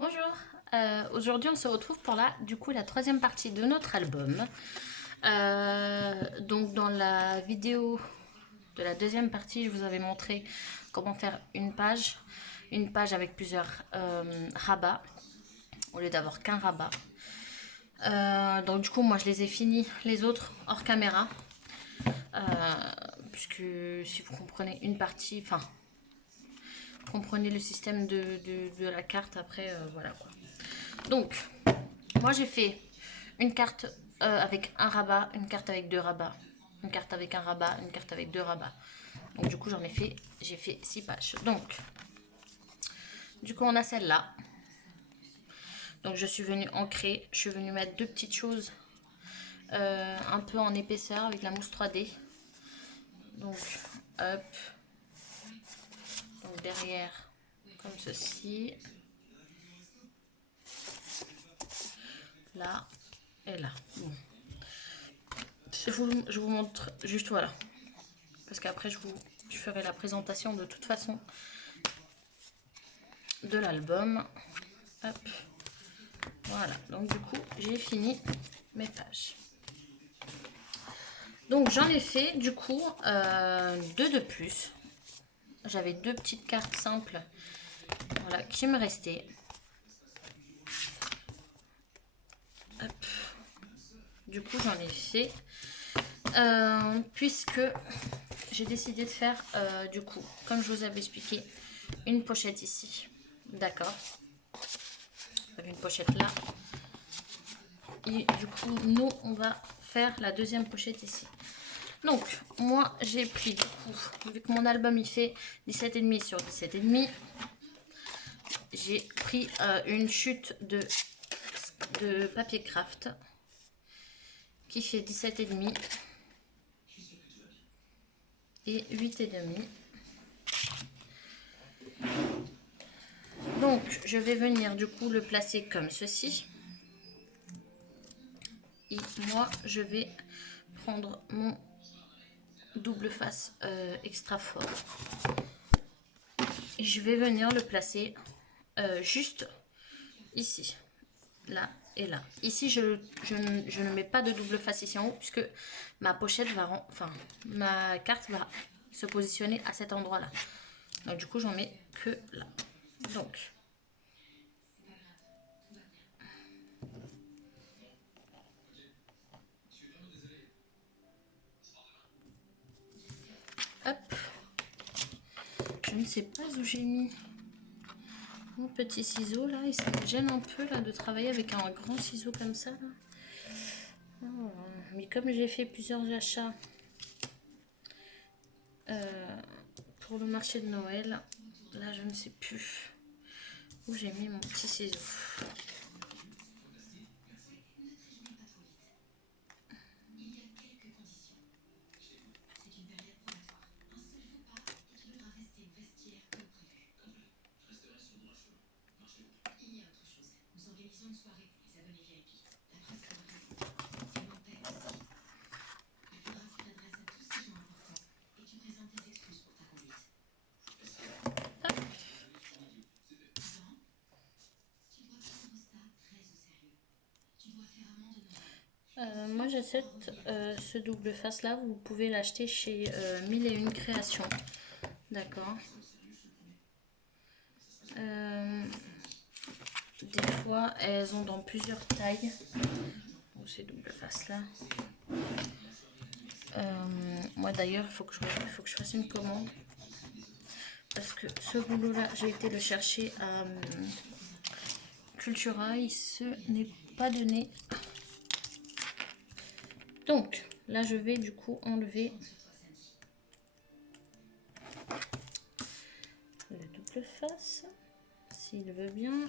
Bonjour, aujourd'hui on se retrouve pour la troisième partie de notre album. Donc dans la vidéo de la deuxième partie, je vous avais montré comment faire une page avec plusieurs rabats, au lieu d'avoir qu'un rabat. Donc du coup moi je les ai finis les autres hors caméra, puisque si vous comprenez une partie, enfin comprenez le système de la carte après, voilà quoi. Donc, moi j'ai fait une carte avec un rabat, une carte avec deux rabats, une carte avec un rabat, une carte avec deux rabats. Donc du coup j'ai fait 6 pages. Donc, du coup on a celle-là. Donc je suis venue ancrer, je suis venue mettre deux petites choses un peu en épaisseur avec la mousse 3D. Donc, hop. Donc derrière, comme ceci. Là et là. Bon. Je vous montre juste, voilà. Parce qu'après, je ferai la présentation de toute façon de l'album. Hop. Voilà. Donc, du coup, j'ai fini mes pages. Donc, j'en ai fait, du coup, deux de plus. J'avais deux petites cartes simples, voilà, qui me restaient. Hop. Du coup, j'en ai fait. Puisque j'ai décidé de faire, du coup, comme je vous avais expliqué, une pochette ici. D'accord. Une pochette là. Et du coup, nous, on va faire la deuxième pochette ici. Donc, moi, j'ai pris, du coup, vu que mon album, il fait 17,5 sur 17,5, j'ai pris une chute de papier craft qui fait 17,5 et 8,5. Donc, je vais venir, du coup, le placer comme ceci. Et moi, je vais prendre mon double face extra fort. Et je vais venir le placer juste ici, là et là. Ici, je ne mets pas de double face ici en haut, puisque ma pochette va, enfin, ma carte va se positionner à cet endroit-là. Donc, du coup, j'en mets que là. Donc, hop. Je ne sais pas où j'ai mis mon petit ciseau là, et ça me gêne un peu là de travailler avec un grand ciseau comme ça là. Oh, mais comme j'ai fait plusieurs achats pour le marché de Noël, là je ne sais plus où j'ai mis mon petit ciseau. Moi j'ai ce double face là, vous pouvez l'acheter chez 1001 créations. D'accord. Des fois elles ont dans plusieurs tailles. Ces double faces là. Moi d'ailleurs il faut que je fasse une commande. Parce que ce boulot là, j'ai été le chercher à Cultura, il se n'est pas donné. Donc là je vais du coup enlever le double face, s'il veut bien.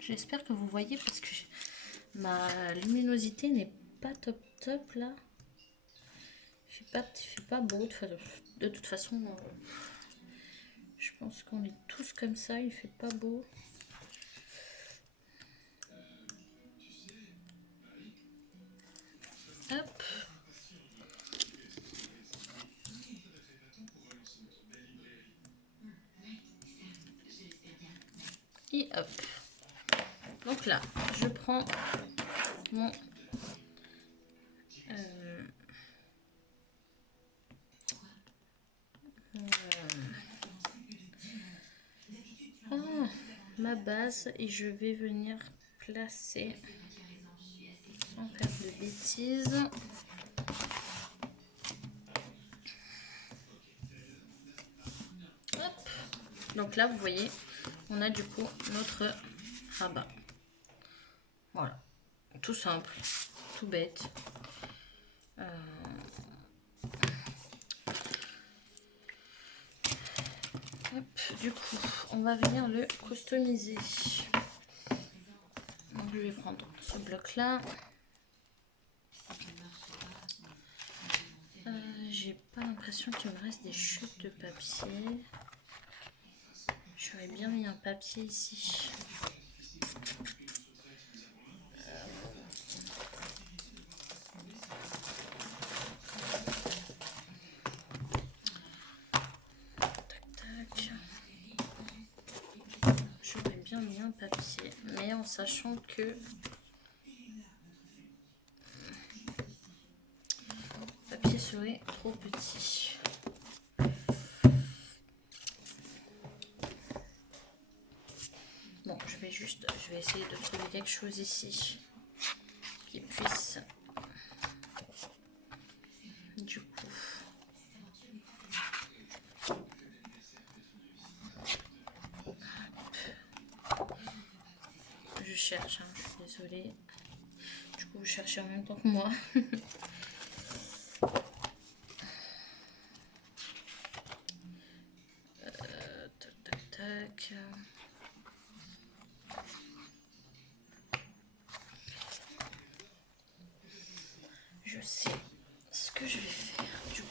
J'espère que vous voyez parce que ma luminosité n'est pas top top là. Il fait pas beau. De toute façon, je pense qu'on est tous comme ça, il fait pas beau. Hop. Et hop. Donc là, je prends mon... ma base et je vais venir placer, sans faire de bêtises, hop. Donc là vous voyez on a du coup notre rabat, voilà, tout simple, tout bête. Hop, du coup on va venir le customiser. Donc je vais prendre ce bloc là. J'ai pas l'impression qu'il me reste des chutes de papier. J'aurais bien mis un papier ici. J'aurais bien mis un papier, mais en sachant que le papier serait trop petit. Bon, je vais essayer de trouver quelque chose ici qui puisse du coup. Je cherche, hein, je suis désolée. Du coup, vous cherchez en même temps que moi. Tac, tac, tac. Je sais ce que je vais faire du coup.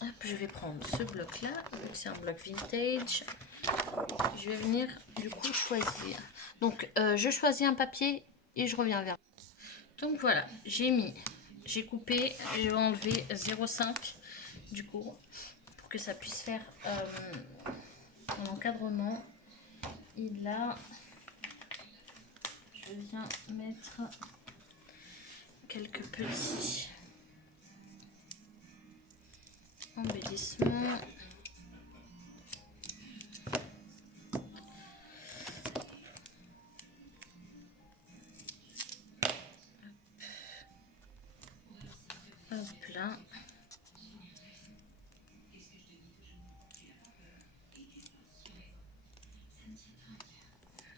Hop, je vais prendre ce bloc là, c'est un bloc vintage. Je vais venir du coup choisir. Donc je choisis un papier et je reviens vers vous. Donc voilà, j'ai coupé, j'ai enlevé 0,5 du coup pour que ça puisse faire un encadrement. Et là, je viens mettre quelques petits embellissements. Hop là.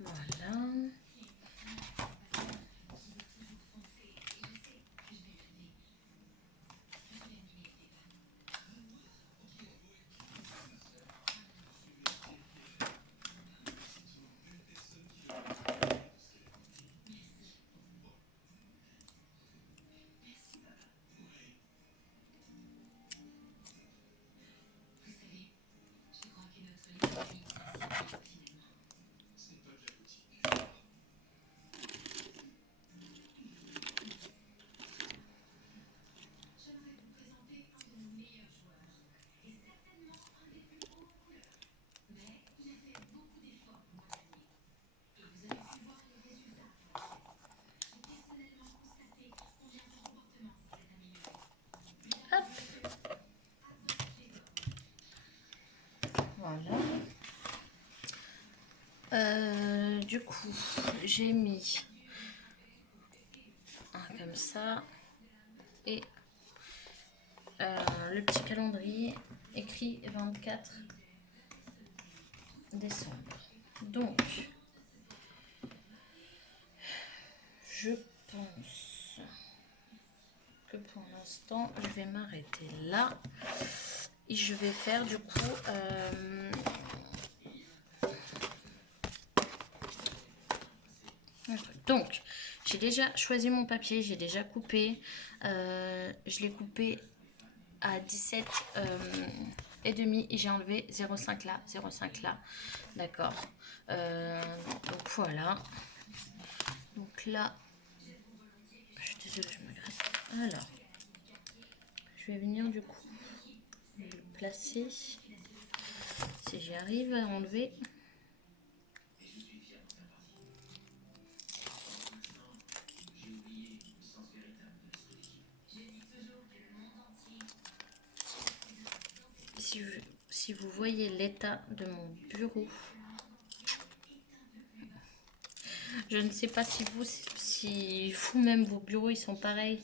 Voilà. Voilà. Du coup, j'ai mis un comme ça et le petit calendrier écrit 24 décembre. Donc, je pense que pour l'instant, je vais m'arrêter là et je vais faire du coup donc j'ai déjà choisi mon papier, j'ai déjà coupé, je l'ai coupé à 17 et demi et j'ai enlevé 0,5 là, 0,5 là, d'accord. Donc voilà, donc là je suis désolée, je me gratte. Alors je vais venir du coup le placer si j'y arrive à enlever. si vous voyez l'état de mon bureau. Je ne sais pas si vous-même vos bureaux ils sont pareils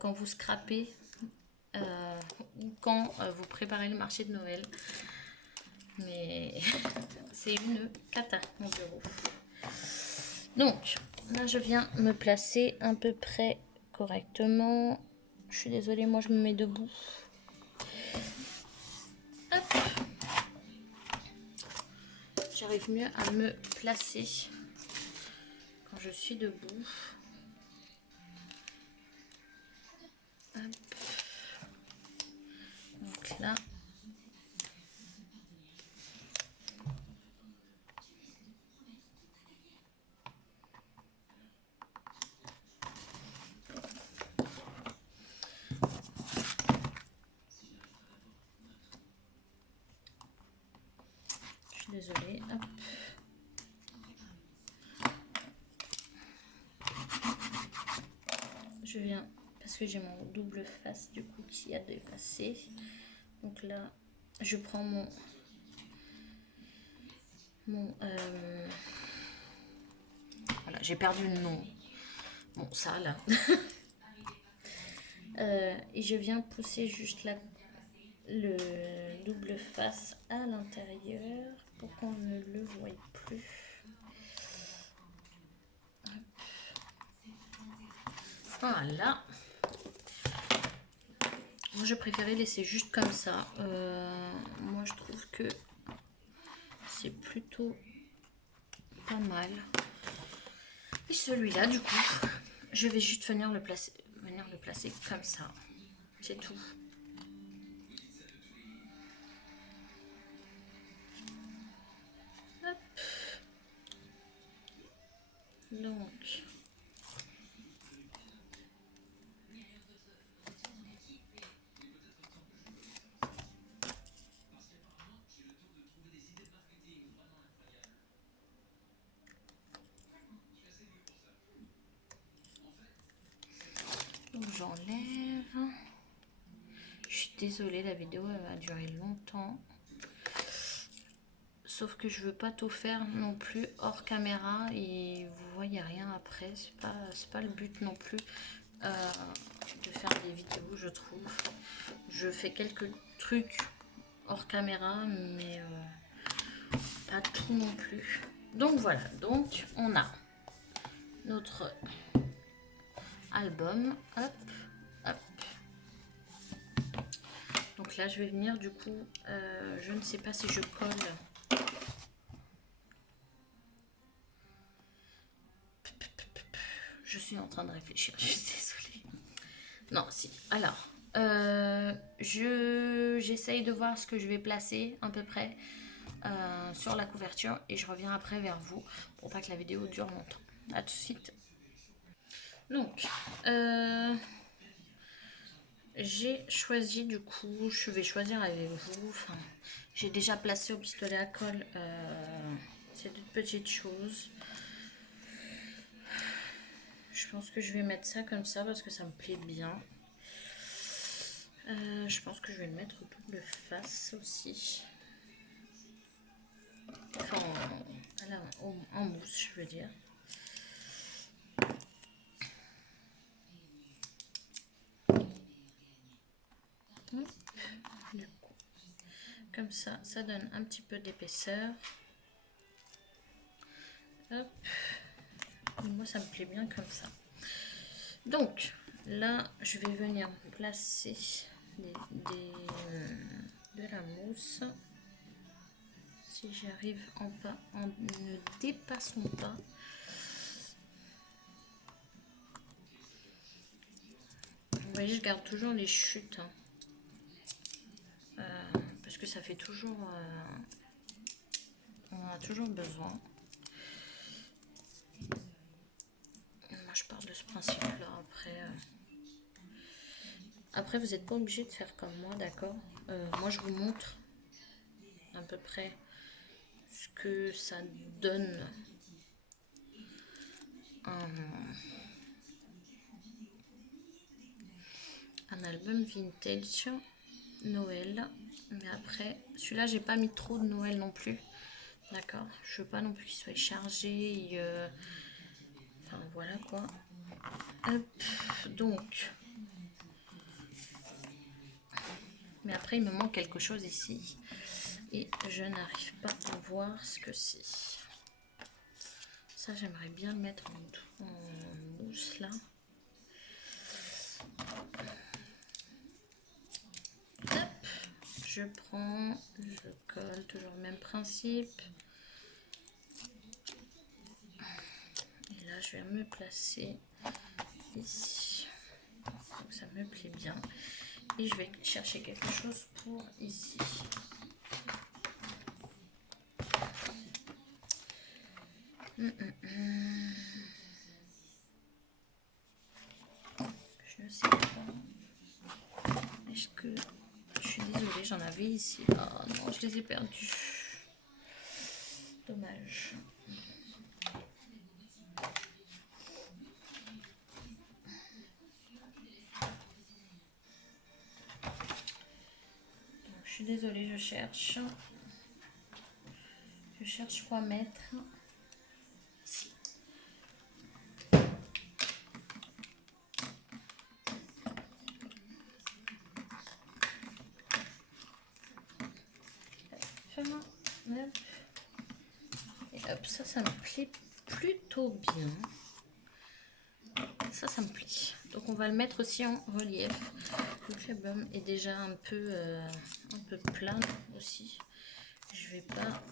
quand vous scrapez ou quand vous préparez le marché de Noël. Mais c'est une cata mon bureau. Donc là je viens me placer à peu près correctement. Je suis désolée, moi je me mets debout. Hop. J'arrive mieux à me placer quand je suis debout. Hop. Donc là. Je suis désolée. Hop. Je viens parce que j'ai mon double face du coup qui a dépassé. Donc là, je prends voilà, j'ai perdu le nom. Bon, ça là. Et je viens pousser juste le double face à l'intérieur pour qu'on ne le voie plus. Voilà. Moi, je préférais laisser juste comme ça. Moi, je trouve que c'est plutôt pas mal. Et celui-là, du coup, je vais juste venir le placer comme ça. C'est tout. Hop. Donc... Donc j'enlève. Je suis désolée, la vidéo elle va durer longtemps. Sauf que je veux pas tout faire non plus hors caméra et vous voyez rien après. C'est pas le but non plus de faire des vidéos, je trouve. Je fais quelques trucs hors caméra, mais pas tout non plus. Donc voilà, donc on a notre album. Hop, hop. Donc là, je vais venir du coup, je ne sais pas si je colle. Je suis en train de réfléchir, je suis désolée. Non, si. Alors, j'essaye de voir ce que je vais placer à peu près sur la couverture et je reviens après vers vous pour pas que la vidéo dure longtemps. A tout de suite. Donc, j'ai choisi du coup, je vais choisir avec vous. Enfin, j'ai déjà placé au pistolet à colle ces deux petites choses. Je pense que je vais mettre ça comme ça parce que ça me plaît bien. Je pense que je vais le mettre double face aussi. Enfin, en mousse, je veux dire. Du coup, comme ça, ça donne un petit peu d'épaisseur. Hop. Moi, ça me plaît bien comme ça. Donc, là, je vais venir placer de la mousse. Si j'arrive en ne dépassons pas. Vous voyez, je garde toujours les chutes. Parce que ça fait toujours... on a toujours besoin. Moi, je pars de ce principe-là. Après, vous n'êtes pas obligé de faire comme moi, d'accord? Moi, je vous montre à peu près ce que ça donne un album vintage. Noël. Mais après, celui-là, j'ai pas mis trop de Noël non plus. D'accord, je veux pas non plus qu'il soit chargé. Enfin, voilà quoi. Hop, donc. Mais après, il me manque quelque chose ici. Et je n'arrive pas à voir ce que c'est. Ça, j'aimerais bien le mettre en mousse là. Hop, je prends, je colle, toujours le même principe. Et là, je vais me placer ici. Donc, ça me plaît bien. Et je vais chercher quelque chose pour ici. Je ne sais pas. Est-ce que... Je suis désolée, j'en avais ici. Ah non, je les ai perdus. Dommage. Donc, je suis désolée, je cherche. Je cherche quoi mettre. Hop. Et hop, ça me plaît plutôt bien. Ça me plaît. Donc on va le mettre aussi en relief. Le album est déjà un peu plein aussi. Je vais pas...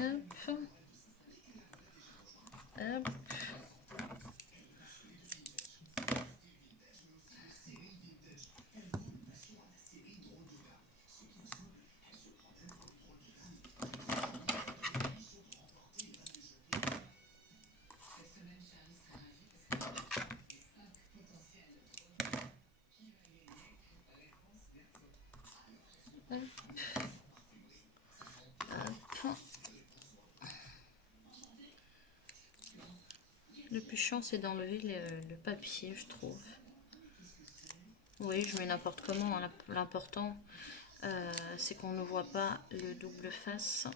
Hop. Hop. Le plus chiant, c'est d'enlever le papier, je trouve. Oui, je mets n'importe comment. Hein. L'important, c'est qu'on ne voit pas le double face.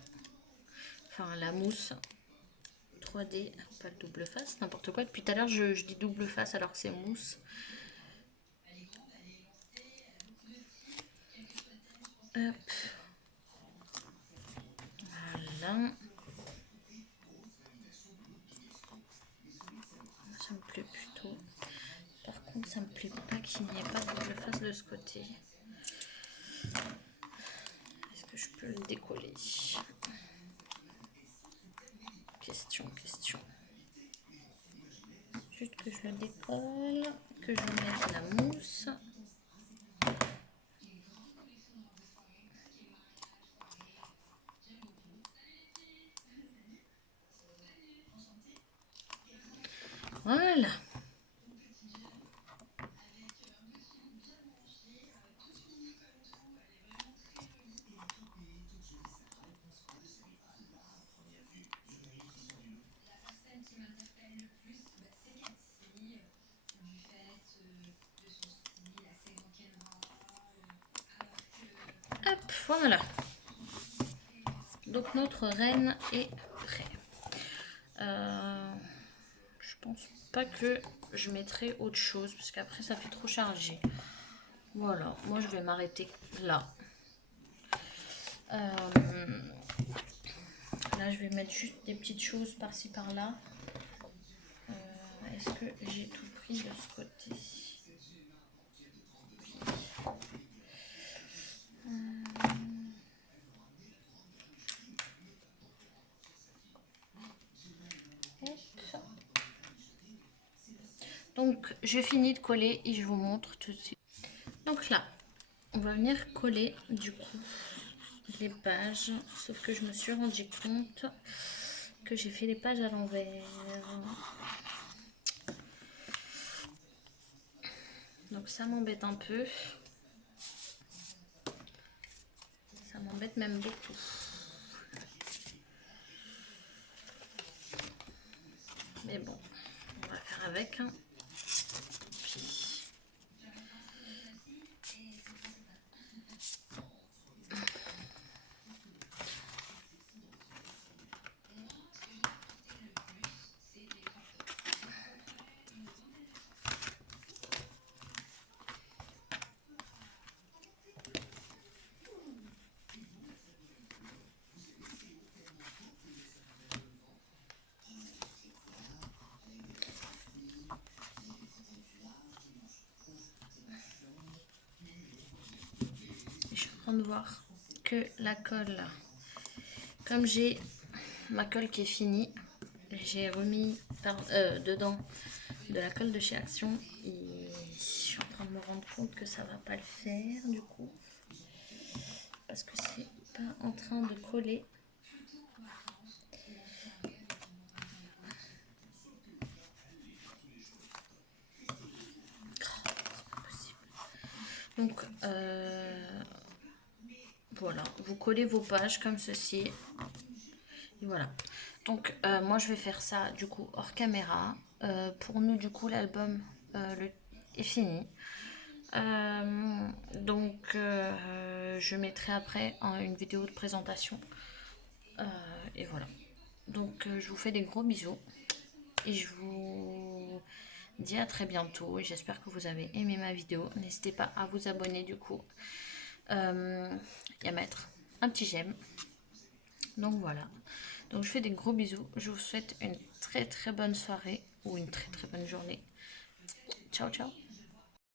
Enfin, la mousse 3D, pas le double face, n'importe quoi. Depuis tout à l'heure, je dis double face alors que c'est mousse. Hop. Voilà. Ça me plaît plutôt. Par contre, ça me plaît pas qu'il n'y ait pas de double face de ce côté. Est-ce que je peux le décoller? Question. Juste que je le décolle, que je mette la mousse. Voilà. Hop, voilà. Donc notre reine est prête. Je pense pas que je mettrai autre chose parce qu'après ça fait trop chargé. Voilà, moi je vais m'arrêter là. Là je vais mettre juste des petites choses par-ci par-là. Est-ce que j'ai tout pris de ce côté? Donc je finis de coller et je vous montre tout de suite. Donc là, on va venir coller du coup les pages, sauf que je me suis rendu compte que j'ai fait les pages à l'envers. Donc ça m'embête un peu. Ça m'embête même beaucoup. Mais bon, on va faire avec. Hein. Je suis en train de voir que la colle, comme j'ai ma colle qui est finie, j'ai remis dedans de la colle de chez Action et je suis en train de me rendre compte que ça va pas le faire du coup parce que c'est pas en train de coller. Donc voilà, vous collez vos pages comme ceci. Et voilà. Donc moi je vais faire ça du coup hors caméra. Pour nous du coup l'album est fini. Donc je mettrai après une vidéo de présentation. Et voilà. Donc je vous fais des gros bisous. Et je vous dis à très bientôt. Et j'espère que vous avez aimé ma vidéo. N'hésitez pas à vous abonner du coup. Et à mettre un petit j'aime. Donc voilà. Donc je fais des gros bisous. Je vous souhaite une très très bonne soirée ou une très très bonne journée. Ciao ciao.